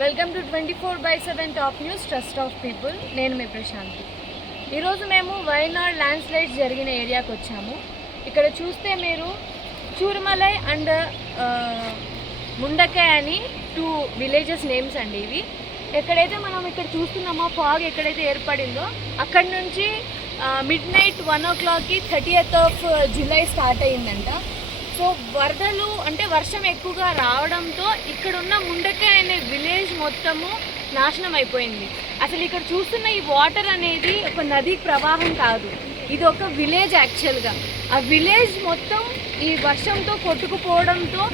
Welcome to twenty four by seven top news trust of people. నేను మీ ప్రశాంతి. ఈరోజు మేము వైనాడ్ ల్యాండ్ స్లైడ్స్ జరిగిన ఏరియాకి వచ్చాము. ఇక్కడ చూస్తే మీరు చూరుమలై అండ్ ముండకాయ అని టూ విలేజెస్ నేమ్స్ అండి ఇవి. ఎక్కడైతే మనం ఇక్కడ చూస్తున్నామో ఫాగ్ ఎక్కడైతే ఏర్పడిందో అక్కడ నుంచి మిడ్ నైట్ వన్ ఓ క్లాక్కి thirty eighth of July start అయ్యిందంట. So వరదలు అంటే వర్షం ఎక్కువగా రావడంతో ఇక్కడ ఉన్న ముండకాయ అనే విలేజ్ మొత్తము నాశనం అయిపోయింది. అసలు ఇక్కడ చూస్తున్న ఈ వాటర్ అనేది ఒక నది ప్రవాహం కాదు. ఇది ఒక విలేజ్ యాక్చువల్గా. ఆ విలేజ్ మొత్తం ఈ వర్షంతో కొట్టుకుపోవడంతో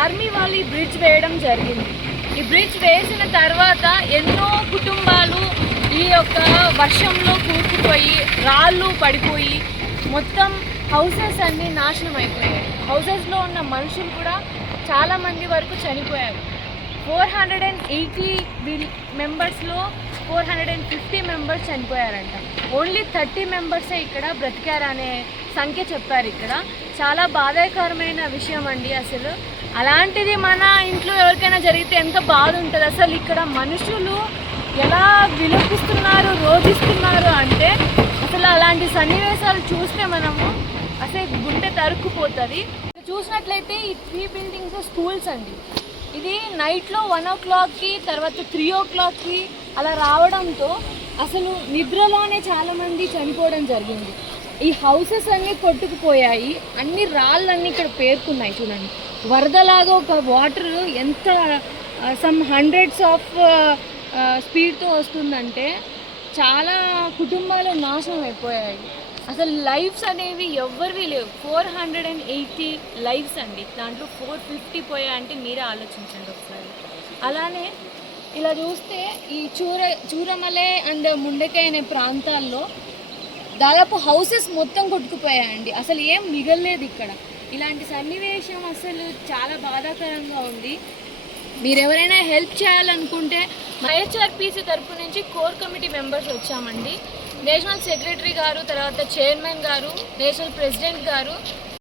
ఆర్మీ వాళ్ళు ఈ బ్రిడ్జ్ వేయడం జరిగింది. ఈ బ్రిడ్జ్ వేసిన తర్వాత ఎన్నో కుటుంబాలు ఈ యొక్క వర్షంలో కూర్చుపోయి రాళ్ళు పడిపోయి మొత్తం హౌసెస్ అన్నీ నాశనం అయిపోయాయి. హౌసెస్లో ఉన్న మనుషులు కూడా చాలా మంది వరకు చనిపోయారు. ఫోర్ హండ్రెడ్ అండ్ ఎయిటీ మెంబర్స్లో four hundred and fifty members చనిపోయారంట. Only thirty మెంబర్సే ఇక్కడ బ్రతికారనే సంఖ్య చెప్పారు ఇక్కడ. చాలా బాధాకరమైన విషయం అండి అసలు. అలాంటిది మన ఇంట్లో ఎవరికైనా జరిగితే ఎంత బాధ ఉంటుంది అసలు ఇక్కడ మనుషులు ఎలా విలపిస్తున్నారు రోధిస్తున్నారు అంటే అసలు అలాంటి సన్నివేశాలు చూస్తే మనము అసలు గుండె తరుక్కుపోతుంది. చూసినట్లయితే ఈ త్రీ బిల్డింగ్స్ స్కూల్స్ అండి. ఇది నైట్లో వన్ ఓ క్లాక్కి తర్వాత త్రీ ఓ క్లాక్కి అలా రావడంతో అసలు నిద్రలోనే చాలామంది చనిపోవడం జరిగింది. ఈ హౌసెస్ అన్నీ కొట్టుకుపోయాయి. అన్ని రాళ్ళన్నీ ఇక్కడ పేర్కొన్నాయి చూడండి. వరదలాగా ఒక వాటర్ ఎంత సమ్ హండ్రెడ్స్ ఆఫ్ స్పీడ్తో వస్తుందంటే చాలా కుటుంబాలు నాశనం అయిపోయాయి. అసలు లైఫ్స్ అనేవి ఎవ్వరివి లేవు. Four hundred and eighty lifes అండి. దాంట్లో ఫోర్ ఫిఫ్టీ పోయాయంటే మీరే ఆలోచించండి ఒకసారి. అలానే ఇలా చూస్తే ఈ చూర చూరమలై అండ్ ముండకాయ అనే ప్రాంతాల్లో దాదాపు హౌసెస్ మొత్తం కొట్టుకుపోయాయండి. అసలు ఏం మిగల్లేదు ఇక్కడ. ఇలాంటి సన్నివేశం అసలు చాలా బాధాకరంగా ఉంది. మీరు ఎవరైనా హెల్ప్ చేయాలనుకుంటే ఐహెచ్ఆర్పీసీ తరపు నుంచి కోర్ కమిటీ మెంబర్స్ వచ్చామండి. నేషనల్ సెక్రటరీ గారు తర్వాత చైర్మన్ గారు నేషనల్ ప్రెసిడెంట్ గారు